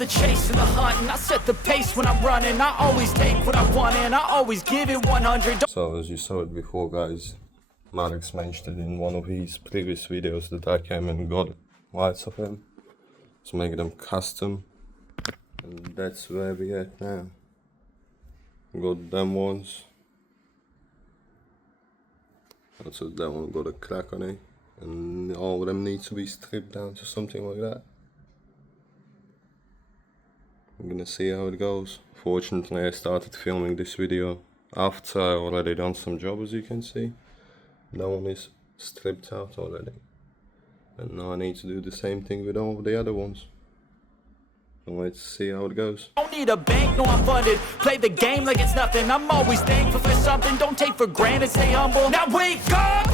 the chase and the hunt, and I set the pace when I'm running. I always take what I want and I always give it 100. So as you saw it before, guys, Malik's mentioned in one of his previous videos that I came and got lights of him to make them custom, and that's where we at now. Got them ones. Also that one got a crack on it, and all of them need to be stripped down to something like that. I'm gonna see how it goes. Fortunately, I started filming this video after I already done some job, as you can see. That one is stripped out already. And now I need to do the same thing with all of the other ones. So let's see how it goes. Don't need a bank, no I'm funded. Play the game like it's nothing. I'm always thankful for something. Don't take for granted, stay humble. Now wake up!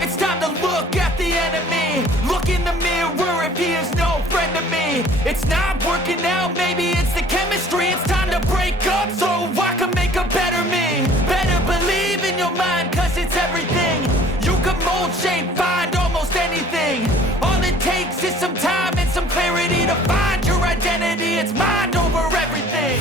It's time to look at the enemy. Look in the mirror if he is no friend to me. It's not working out, maybe it's the chemistry. It's time to break up so I can make a better me. Better believe in your mind, cause it's everything. You can mold, shape, find almost anything. All it takes is some time and some clarity to find your identity. It's mind over everything.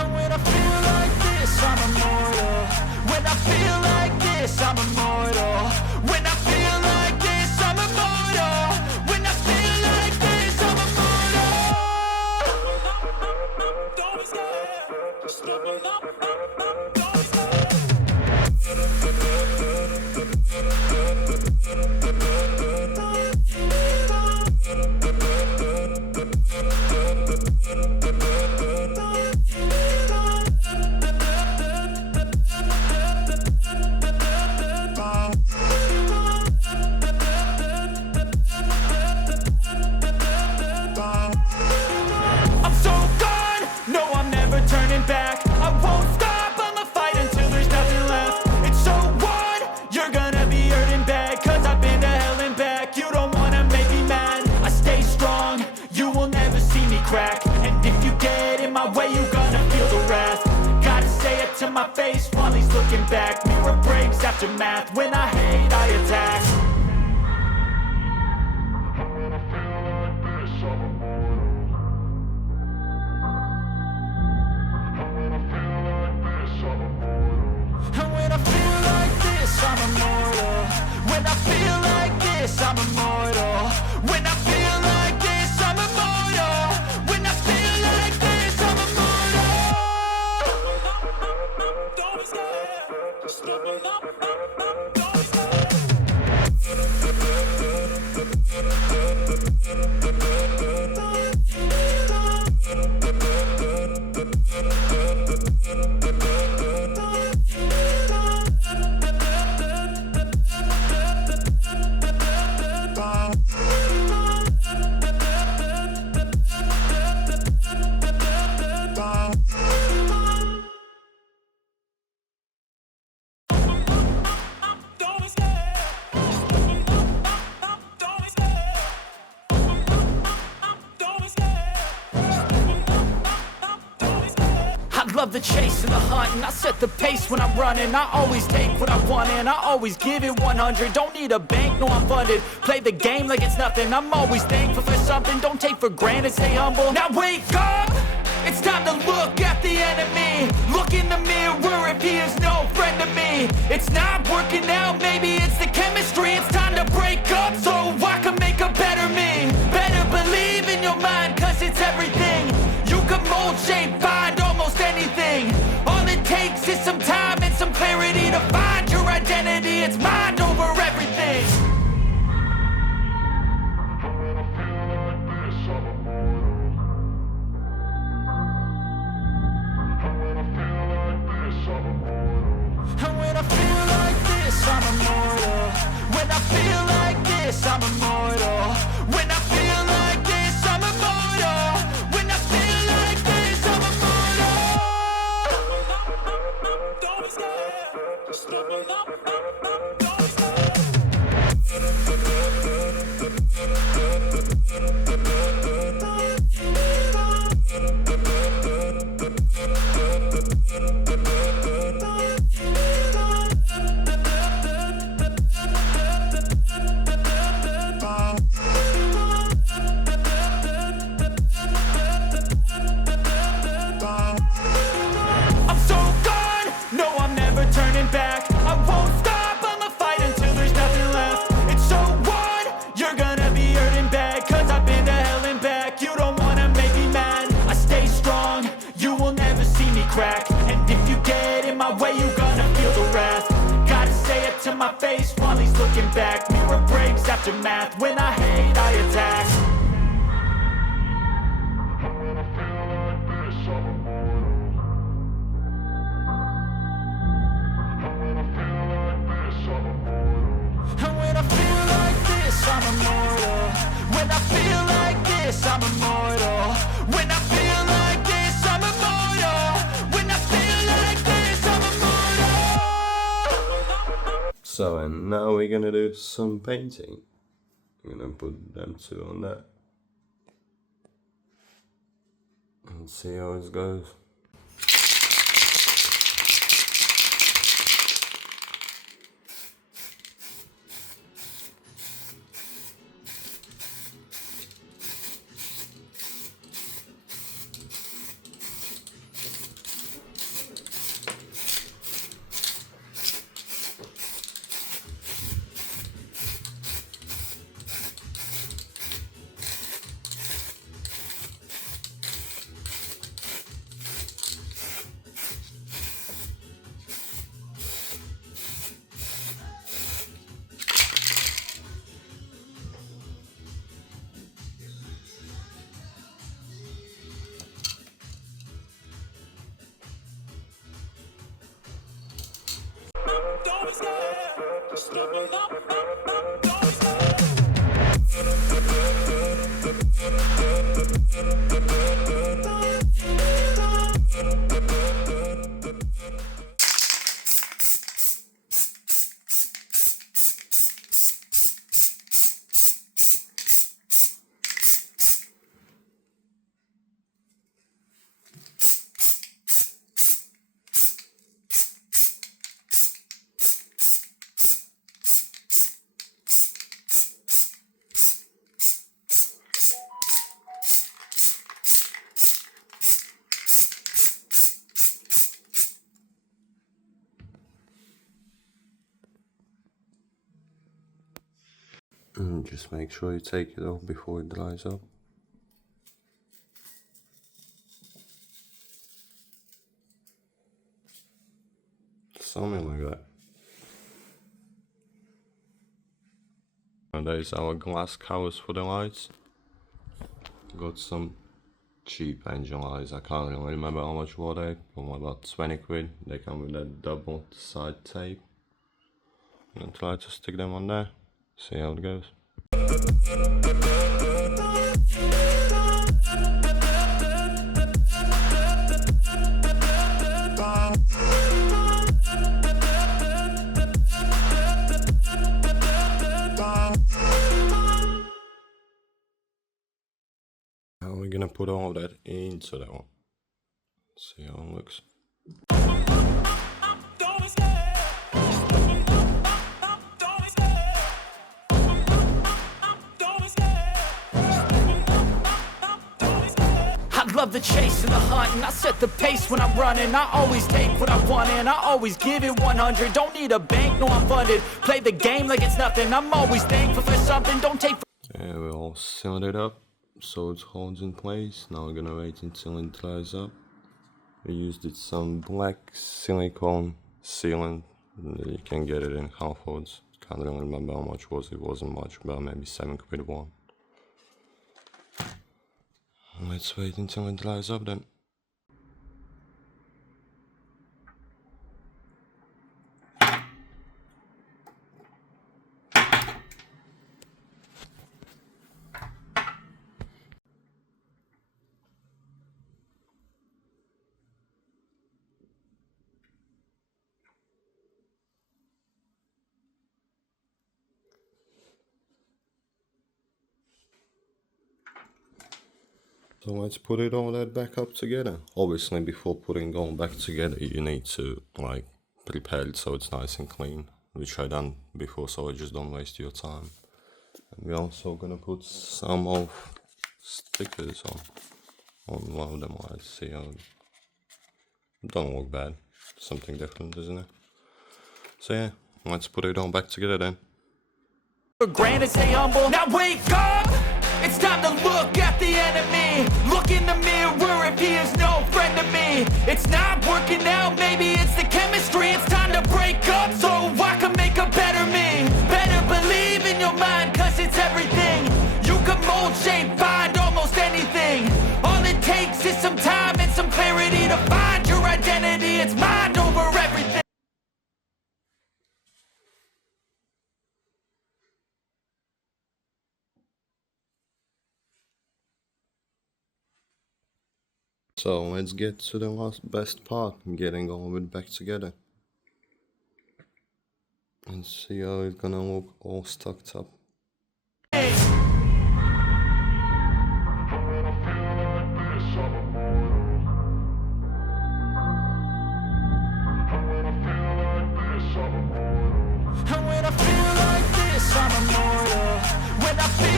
And when I feel like this, I'm immortal. When I feel like this, I'm immortal. When I feel like this, I'm immortal. When I feel like this, I'm immortal. Don't be scared. Just level up. Don't be scared. I'm so gone, no I'm never turning back. I won't stop, I'ma fight until there's nothing left. It's so on, you're gonna be hurting bad, cause I've been to hell and back. You don't wanna make me mad, I stay strong, you will never see me crack. And if you get in my way, you're gonna feel the wrath. Gotta say it to my face while he's looking back. Mirror breaks after math, when I hate I attack. And when I feel like this, I'm immortal. When I feel like this, I'm immortal. When I feel like this, I'm immortal. When I feel like this, I'm immortal. Don't be scared. Just level up. Don't be scared. Love the chase and the hunt, and I set the pace when I'm running. I always take what I want and I always give it 100. Don't need a bank, no I'm funded. Play the game like it's nothing. I'm always thankful for something. Don't take for granted, stay humble. Now wake up! It's time to look at the enemy. Look in the mirror if he is no friend to me. It's not working out, maybe it's the chemistry. It's time to break up so I can make a better me. Better believe in your mind, cause it's everything. You can mold, shape, find almost anything. All it takes is some time and some clarity to find your identity. It's mind over everything. And when I feel like this, I'm immortal. When I feel like this, I'm immortal. When I feel like this, I'm immortal. When I feel like this, I'm immortal. Don't be scared. Just level up. Don't be scared. to my face while he's looking back. Mirror breaks after math. When I hate, I attack. And when I feel like this, I'm immortal. When I feel like this, I'm immortal. When I feel like this, I'm immortal. When I feel like this, I'm immortal. So, and now we're gonna do some painting. I'm gonna put them two on that and see how it goes. And just make sure you take it off before it dries up. Something like that. And there's our glass covers for the lights. Got some cheap engine lights. I can't really remember how much were they. Probably about 20 quid. They come with that double side tape. I'm gonna try to stick them on there. See how it goes. Now we're gonna put all of that into that one. See how it looks. Love the chase and the hunt, and I set the pace when I'm running. I always take what I want and I always give it 100. Don't need a bank, no I'm funded. Play the game like it's nothing. I'm always thankful for something. Don't take. Yeah, we all sealed it up so it holds in place. Now we're gonna wait until it dries up. We used some black silicone sealant. You can get it in Halfords. Can't really remember how much was. It wasn't much, about maybe 7 quid one. Let's wait until it dries up then. So let's put it all that back up together. Obviously before putting it all back together you need to like prepare it so it's nice and clean, which I done before, so I just don't waste your time. And we're also gonna put some of stickers on one of them lights. See how it don't look bad. Something different, isn't it? So yeah, let's put it all back together then. For granted, stay humble. Now wake up! It's time to look at the enemy. Look in the mirror if he is no friend to me. It's not working out, maybe it's the chemistry. It's time to break up so I can make a better So let's get to the best part, getting all of it back together. And see how it's gonna look all stuck up.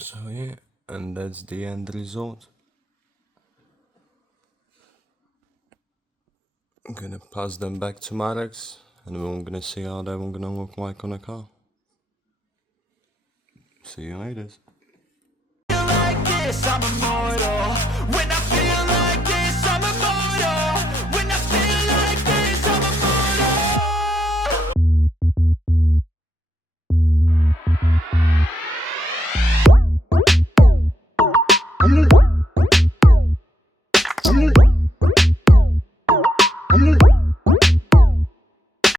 So yeah, and that's the end result. I'm gonna pass them back to Maddox, and we're gonna see how they're gonna look like on a car. See you later. I'm immortal. When I feel like this, I'm immortal.